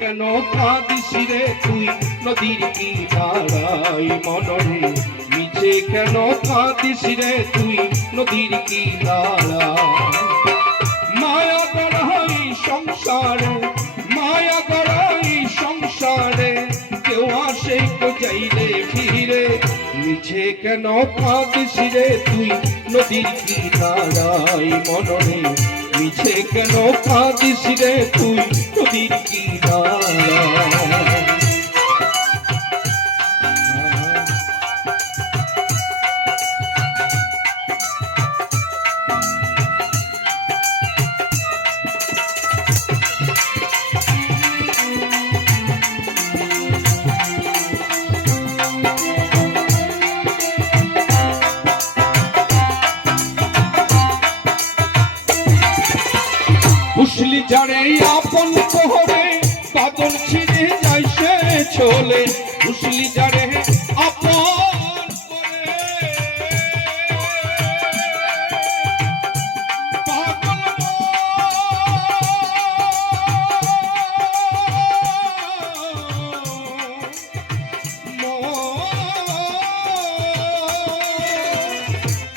কেন কাঁদিস রে তুই নদীর কিনারায় মনরে, মিছে কেন কাঁদিস রে তুই নদীর কিনারায়। মায়া গড়াই সংসারে, মায়া গড়াই সংসারে, কেউ আসে তো যাইরে ফিরে, মিছে কেন কাঁদিস রে তুই নদীর কিনারায় মনরে, মিছে কেন কাঁদিস রে তুই নদীর কিনারায়। বুঝলি যারে আপন কোহরে বাদল ছিঁড়ে যায় সে চলে, বুঝলি যারে আপন করে পাগল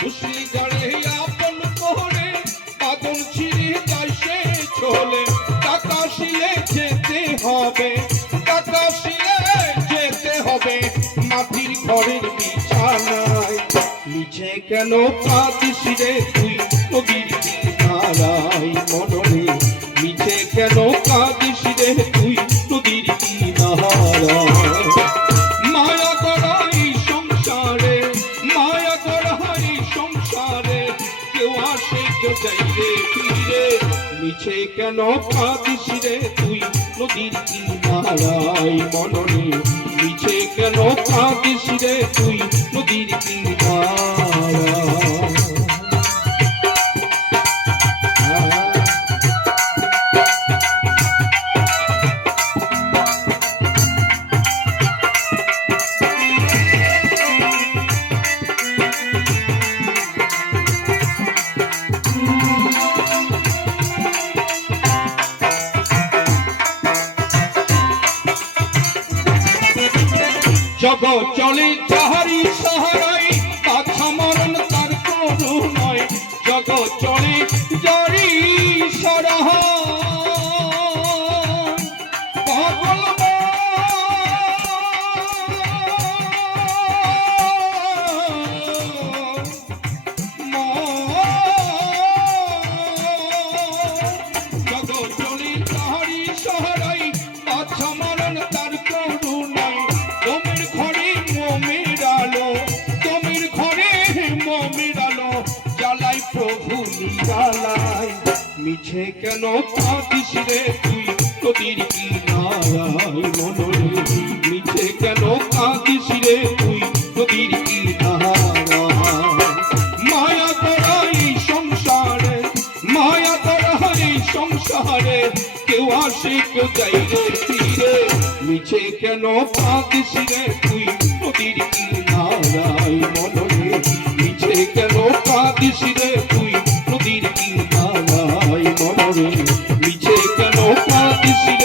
বুঝলি যারে আপন কোহরে বাদল ছিঁড়ে যায় সে চলে, কাকাশিলে যেতে হবে, কাকাশিলে যেতে হবে মাটির ঘরের বিছানায়, নিচে কেন কাঁদিস রে তুই নদীর কিনারায় মনরে, নিচে কেন কাঁদিস রে তুই নদীর কিনারায়। মায়া গড়াই সংসারে, মায়া গড়াই সংসারে, কেউ আসে তো যাইরে ফিরে, মিছে কেন কাঁদিস রে তুই নদীর কিনারায় মনরে, মিছে কেন কাঁদিস রে তুই নদীর কিনারায়। জগৎ চলে যাহারি সাহারাই, কথা মরণ তার করুণায়, জগৎ চলে যারি সারাহায়, পাগল জগৎ চলে যাহারি সাহারাই, কথা মরণ তার করুণায়, তোমের ঘরে মোমের আলো, তোমের ঘরে মোমের আলো, জ্বালাই প্রভু নিরালায়, মিছে কেন কাঁদিস রে তুই নদীর কিনারায় মনরে, মিছে কেন কাঁদিস রে তুই নদীর কিনারায়। মায়া গড়াই সংসারে, মায়া গড়াই সংসারে, কেউ আসে কেউ যাইরে ফিরে, মিছে কেন কাঁদিস রে তুই নদীর কিনারায় মনরে, মিছে কেন কাঁদিস রে তুই নদীর কিনারায় মনরে, মিছে কেন কাঁদিস রে